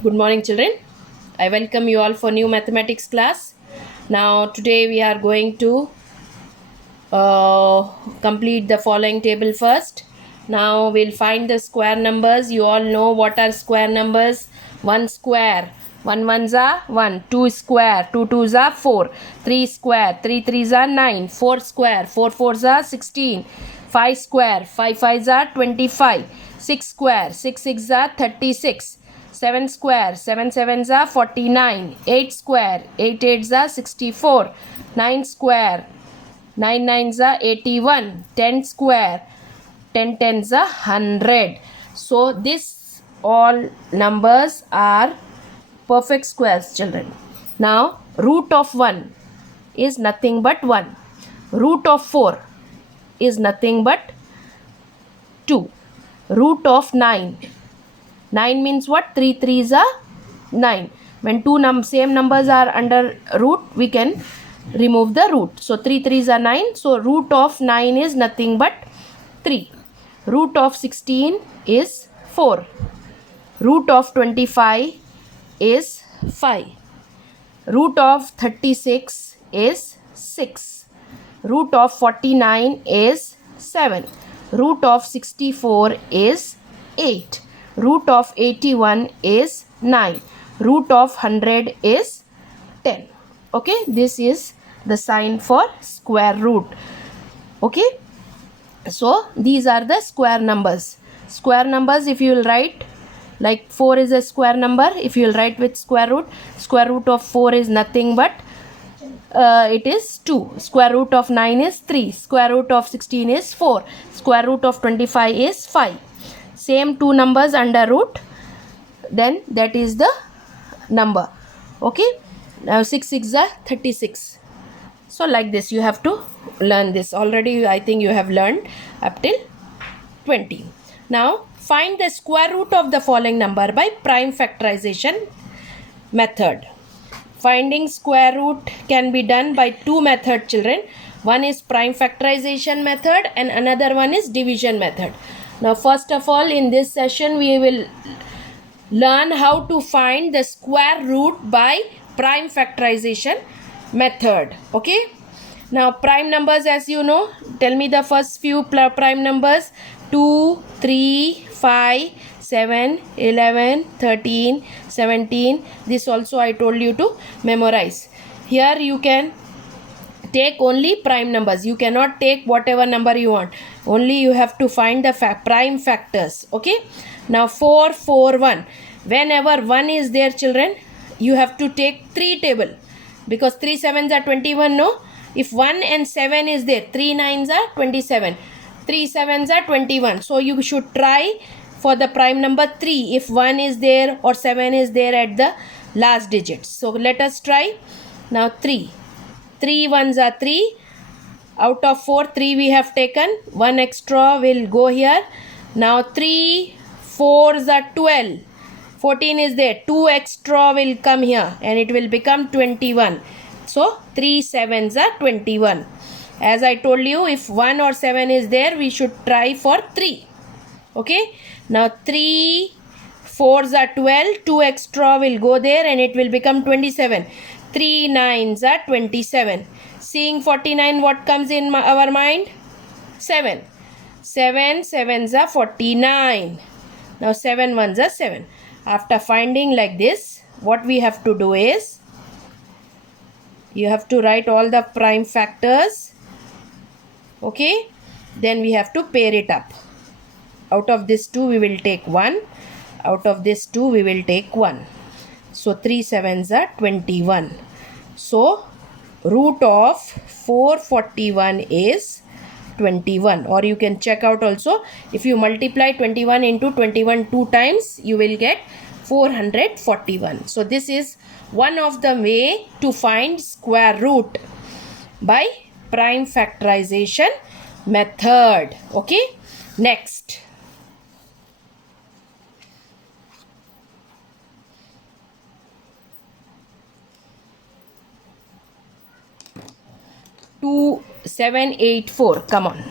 Good morning, children. I welcome you all for new mathematics class. Now, today we are going to complete the following table first. Now, we'll find the square numbers. You all know what are square numbers. 1 square. 1 ones are 1. 2 square. 2 twos are 4. 3 square. 3 threes are 9. 4 square. 4 fours are 16. 5 square. 5 fives are 25. 6 square. 6 sixes are 36. 7 square. 7 sevens are 49. 8 square. 8 eights are 64. 9 square. 9 nines are 81. 10 square. 10 tens are 100. So this all numbers are perfect squares, children. Now root of 1 is nothing but 1. Root of 4 is nothing but 2. Root of 9. 9 means what? 3 threes are 9. When two same numbers are under root, we can remove the root. So 3 threes are 9. So root of 9 is nothing but 3. Root of 16 is 4. Root of 25 is 5. Root of 36 is 6. Root of 49 is 7. Root of 64 is 8. Root of 81 is 9. Root of 100 is 10. Okay, this is the sign for square root. Okay, so these are the square numbers. Square numbers, if you will write, like 4 is a square number. If you will write with square root of 4 is nothing but it is 2. Square root of 9 is 3. Square root of 16 is 4. Square root of 25 is 5. Same two numbers under root, then that is the number. Okay, now 6 6 are 36. So like this you have to learn this. Already I think you have learned up till 20. Now find the square root of the following number by prime factorization method. Finding square root can be done by two methods, children. One is prime factorization method and another one is division method. Now first of all, in this session we will learn how to find the square root by prime factorization method. Okay, now prime numbers, as you know, tell me the first few prime numbers. 2 3 5 7 11 13 17. This also I told you to memorize. Here you can take only prime numbers. You cannot take whatever number you want. Only you have to find the prime factors. Okay, now 4 4 1. Whenever 1 is there, children, you have to take 3 table, because 3 sevens are 21. No, if 1 and 7 is there, 3 nines are 27, 3 sevens are 21. So you should try for the prime number 3 if 1 is there or 7 is there at the last digits. So let us try. Now 3 ones are 3. Out of 4, 3 we have taken. 1 extra will go here. Now 3 4s are 12. 14 is there. 2 extra will come here and it will become 21. So 3 sevens are 21. As I told you, if 1 or 7 is there, we should try for 3. Okay. Now 3 4s are 12. 2 extra will go there and it will become 27. 3 9s are 27. Seeing 49, what comes in our mind? 7. 7 sevens are 49. Now 7 ones are 7. After finding like this, what we have to do is, you have to write all the prime factors. Okay, then we have to pair it up. Out of this 2 we will take 1. Out of this 2 we will take 1. So 3 sevens are 21. So root of 441 is 21. Or you can check out also, if you multiply 21 into 21 2 times, you will get 441. So this is one of the way to find square root by prime factorization method. Okay, next. Two 7 8 4. Come on,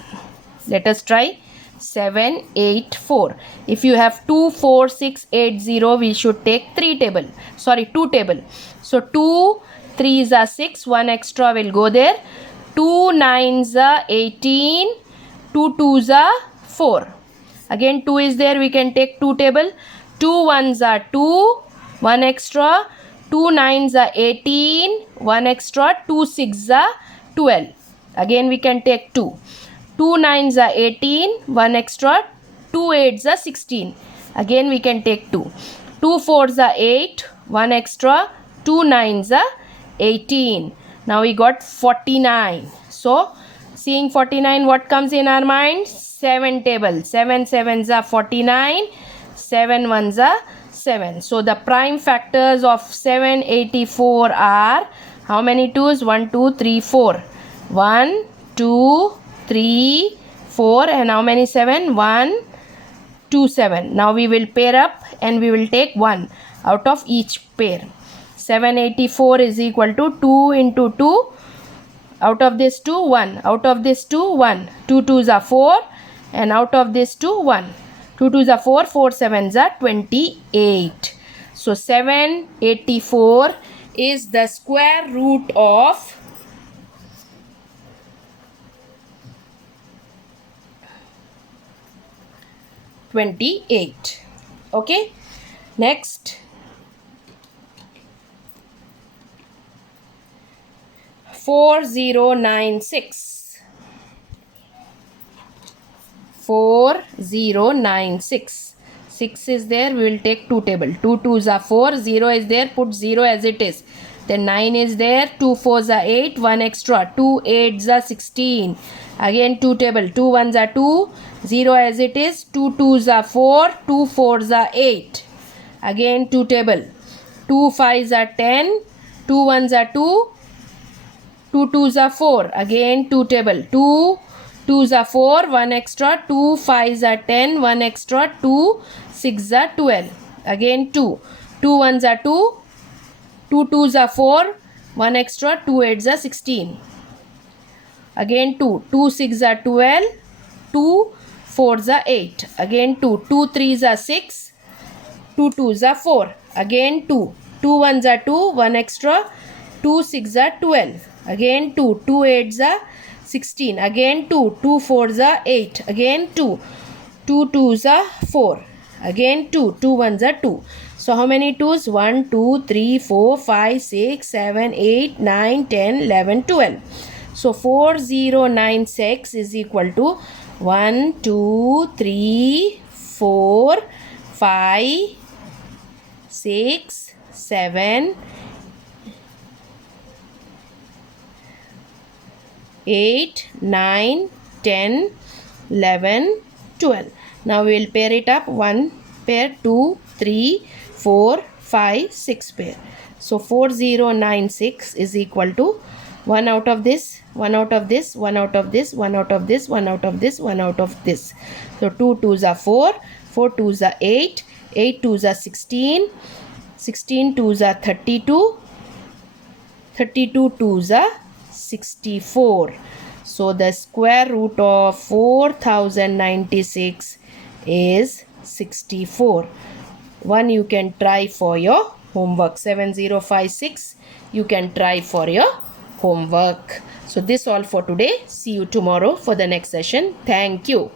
let us try. 784. If you have 2 4 6 8 0, we should take 2 table. So 2 3s are 6, 1 extra will go there. 2 9s are 18, 2 2s are 4. Again 2 is there, we can take 2 table. 2 1s are 2, 1 extra. 2 9s are 18, 1 extra. 2 6s are 12. Again we can take 2. 2 9s are 18, 1 extra. 2 8s are 16. Again we can take 2. 2 4s are 8, 1 extra. 2 9s are 18. Now we got 49. So seeing 49, what comes in our mind? 7 table. 7 7s are 49. 7 1s are 7. So the prime factors of 784 are how many 2's? 1 2 3 4. 1 2 3 4 and how many 7? 1 2 7. Now we will pair up and we will take 1 out of each pair. 784 is equal to 2 into 2. Out of this 2, 1. Out of this 2, 1. 2 2s are 4 and out of this 2, 1. 2 2s are 4, 4 7s are 28. So 784 is the square root of 28. Okay. Next. 4096. 4096. 6 is there, we will take 2 table. 2 2s are 4, 0 is there, put 0 as it is. Then 9 is there, 2 4s are 8, 1 extra. 2 8s are 16. Again 2 table. 2 1s are 2, 0 as it is. 2 2s are 4, 2 4s are 8. Again 2 table. 2 5s are 10, 2 1s are 2, 2 2s are 4. Again 2 table. 2 2s are 4, 1 extra. 2 5s are 10, 1 extra. 2 6s are 12. Again 2. 2 1s are 2, 2 2s are 4, 1 extra. 2 8s are 16. Again 2. 2 6s are 12, 2 4s are 8. Again 2. 2 3s are 6, 2 2s are 4. Again 2. 2 1s are 2, 1 extra. 2 6s are 12. Again 2. 2 8s are 16. Again 2. 2 4s are 8. Again 2. 2 2s are 4. Again 2. 2 1s are 2. So how many 2s? 1 2 3 4 5 6 7 8 9 10 11 12. So 4096 is equal to 1 2 3 4 5 6 7 8 9 10 11 12. Now we will pair it up. 1 pair, 2 3 4 5 6 pair. So 4096 is equal to 1 out of this, 1 out of this, 1 out of this, 1 out of this, 1 out of this, 1 out of this. So 2 2s are 4, 4 2s are 8, 8 2s are 16, 16 2s are 32, 32 2s are 64. So the square root of 4096 is 64. One you can try for your homework. 7056 you can try for your homework. So this all for today. See you tomorrow for the next session. Thank you.